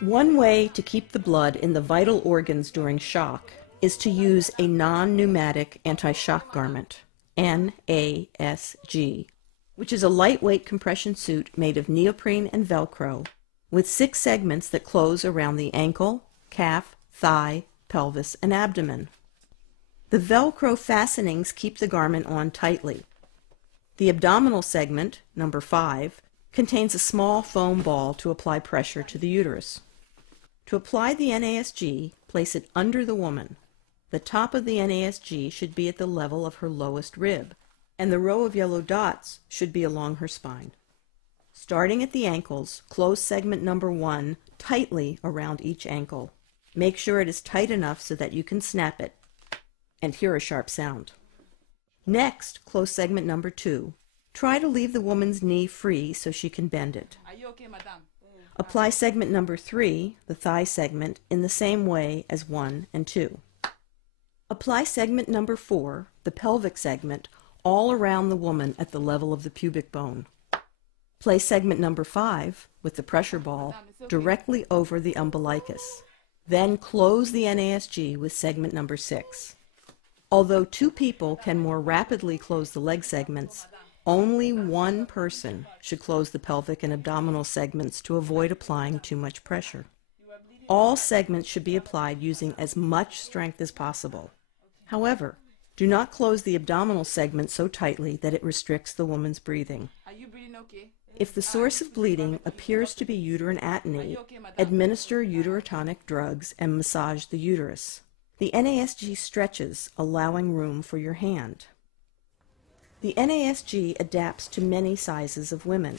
One way to keep the blood in the vital organs during shock is to use a non-pneumatic anti-shock garment, ASG, which is a lightweight compression suit made of neoprene and Velcro with 6 segments that close around the ankle, calf, thigh, pelvis, and abdomen. The Velcro fastenings keep the garment on tightly. The abdominal segment, number 5, contains a small foam ball to apply pressure to the uterus. To apply the NASG, place it under the woman. The top of the NASG should be at the level of her lowest rib, and the row of yellow dots should be along her spine. Starting at the ankles, close segment number 1 tightly around each ankle. Make sure it is tight enough so that you can snap it and hear a sharp sound. Next, close segment number 2. Try to leave the woman's knee free so she can bend it. Are you okay, madam? Apply segment number 3, the thigh segment, in the same way as 1 and 2. Apply segment number 4, the pelvic segment, all around the woman at the level of the pubic bone. Place segment number 5, with the pressure ball, directly over the umbilicus. Then close the NASG with segment number 6. Although 2 people can more rapidly close the leg segments, only 1 person should close the pelvic and abdominal segments to avoid applying too much pressure. All segments should be applied using as much strength as possible. However, do not close the abdominal segment so tightly that it restricts the woman's breathing. Are you breathing okay? If the source of bleeding appears to be uterine atony, administer uterotonic drugs and massage the uterus. The NASG stretches, allowing room for your hand. The NASG adapts to many sizes of women.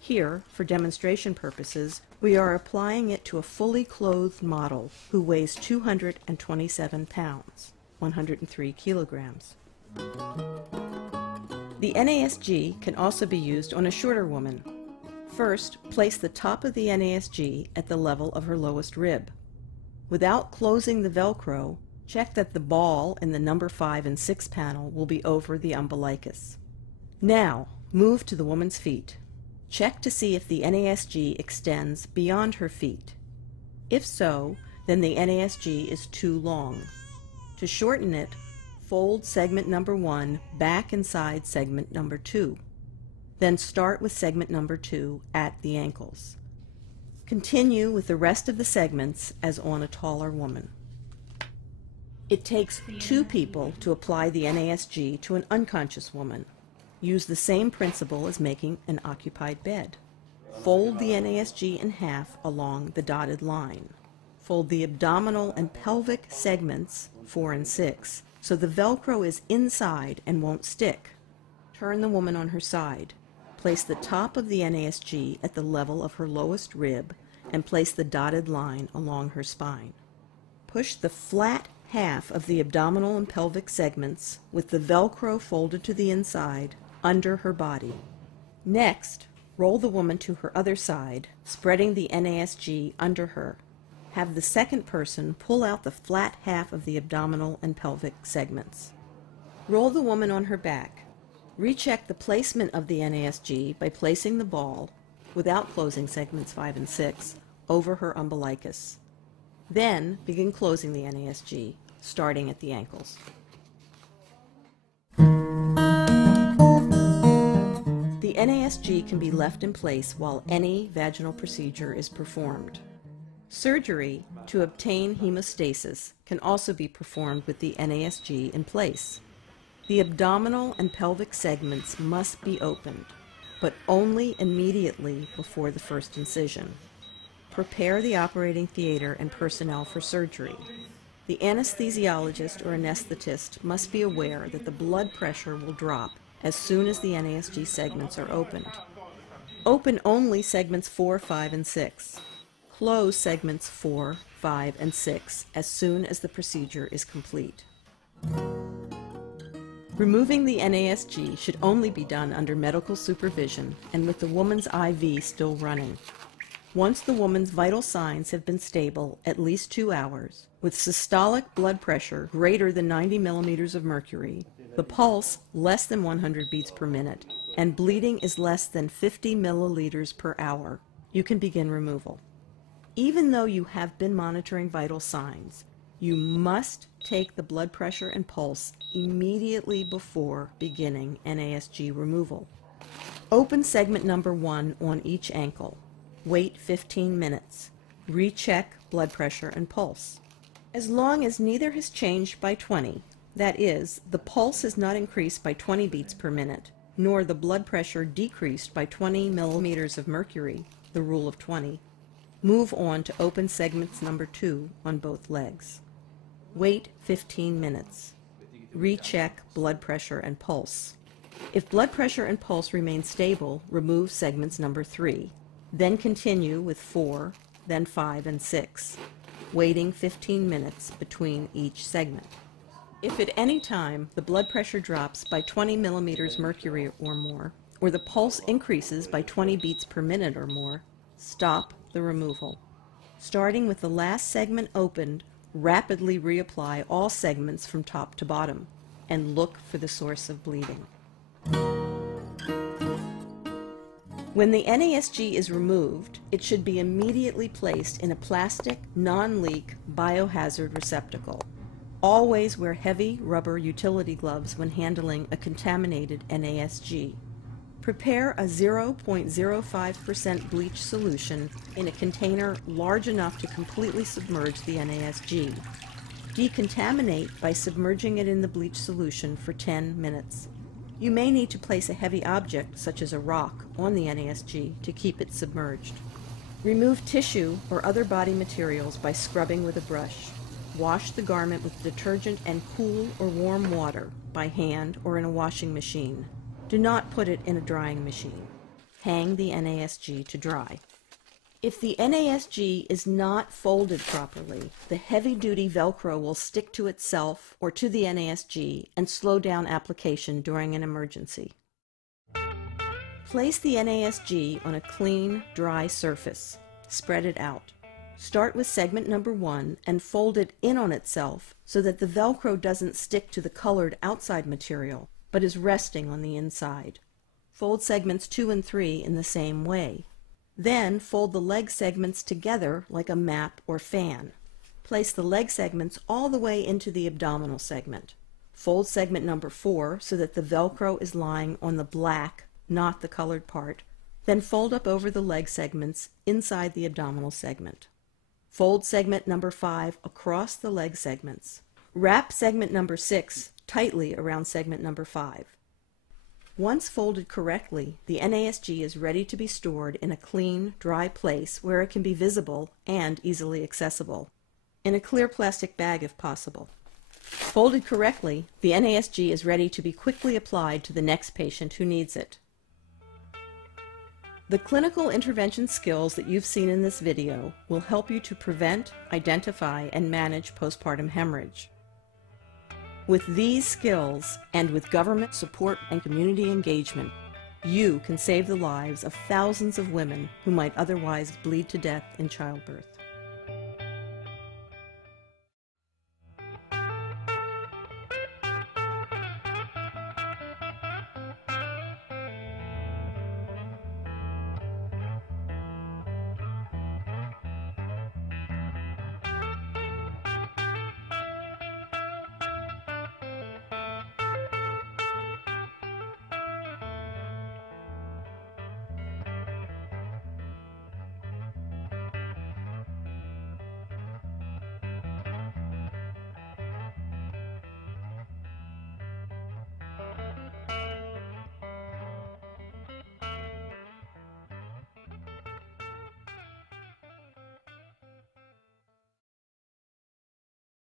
Here, for demonstration purposes, we are applying it to a fully clothed model who weighs 227 pounds, 103 kilograms. The NASG can also be used on a shorter woman. First, place the top of the NASG at the level of her lowest rib. Without closing the Velcro, check that the ball in the number 5 and 6 panel will be over the umbilicus. Now, move to the woman's feet. Check to see if the NASG extends beyond her feet. If so, then the NASG is too long. To shorten it, fold segment number 1 back inside segment number 2. Then start with segment number 2 at the ankles. Continue with the rest of the segments as on a taller woman. It takes 2 people to apply the NASG to an unconscious woman. Use the same principle as making an occupied bed. Fold the NASG in half along the dotted line. Fold the abdominal and pelvic segments, 4 and 6, so the Velcro is inside and won't stick. Turn the woman on her side. Place the top of the NASG at the level of her lowest rib and place the dotted line along her spine. Push the flat half of the abdominal and pelvic segments with the Velcro folded to the inside under her body. Next, roll the woman to her other side, spreading the NASG under her. Have the second person pull out the flat half of the abdominal and pelvic segments. Roll the woman on her back. Recheck the placement of the NASG by placing the ball, without closing segments 5 and 6, over her umbilicus. Then begin closing the NASG, starting at the ankles. The NASG can be left in place while any vaginal procedure is performed. Surgery to obtain hemostasis can also be performed with the NASG in place. The abdominal and pelvic segments must be opened, but only immediately before the first incision. Prepare the operating theater and personnel for surgery. The anesthesiologist or anesthetist must be aware that the blood pressure will drop as soon as the NASG segments are opened. Open only segments 4, 5, and 6. Close segments 4, 5, and 6 as soon as the procedure is complete. Removing the NASG should only be done under medical supervision and with the woman's IV still running. Once the woman's vital signs have been stable at least 2 hours, with systolic blood pressure greater than 90 millimeters of mercury, the pulse less than 100 beats per minute, and bleeding is less than 50 milliliters per hour, you can begin removal. Even though you have been monitoring vital signs, you must take the blood pressure and pulse immediately before beginning NASG removal. Open segment number 1 on each ankle. Wait 15 minutes. Recheck blood pressure and pulse. As long as neither has changed by 20, that is, the pulse has not increased by 20 beats per minute, nor the blood pressure decreased by 20 millimeters of mercury, the rule of 20, move on to open segments number 2 on both legs. Wait 15 minutes. Recheck blood pressure and pulse. If blood pressure and pulse remain stable, remove segments number 3. Then continue with 4, then 5 and 6, waiting 15 minutes between each segment. If at any time the blood pressure drops by 20 millimeters mercury or more, or the pulse increases by 20 beats per minute or more, stop the removal. Starting with the last segment opened, rapidly reapply all segments from top to bottom, and look for the source of bleeding. When the NASG is removed, it should be immediately placed in a plastic, non-leak biohazard receptacle. Always wear heavy rubber utility gloves when handling a contaminated NASG. Prepare a 0.05% bleach solution in a container large enough to completely submerge the NASG. Decontaminate by submerging it in the bleach solution for 10 minutes. You may need to place a heavy object, such as a rock, on the NASG to keep it submerged. Remove tissue or other body materials by scrubbing with a brush. Wash the garment with detergent and cool or warm water by hand or in a washing machine. Do not put it in a drying machine. Hang the NASG to dry. If the NASG is not folded properly, the heavy-duty Velcro will stick to itself or to the NASG and slow down application during an emergency. Place the NASG on a clean, dry surface. Spread it out. Start with segment number 1 and fold it in on itself so that the Velcro doesn't stick to the colored outside material, but is resting on the inside. Fold segments 2 and 3 in the same way. Then fold the leg segments together like a map or fan. Place the leg segments all the way into the abdominal segment. Fold segment number 4 so that the Velcro is lying on the black, not the colored part. Then fold up over the leg segments inside the abdominal segment. Fold segment number 5 across the leg segments. Wrap segment number 6 tightly around segment number 5. Once folded correctly, the NASG is ready to be stored in a clean, dry place where it can be visible and easily accessible. In a clear plastic bag if possible. Folded correctly, the NASG is ready to be quickly applied to the next patient who needs it. The clinical intervention skills that you've seen in this video will help you to prevent, identify, and manage postpartum hemorrhage. With these skills, and with government support and community engagement, you can save the lives of thousands of women who might otherwise bleed to death in childbirth.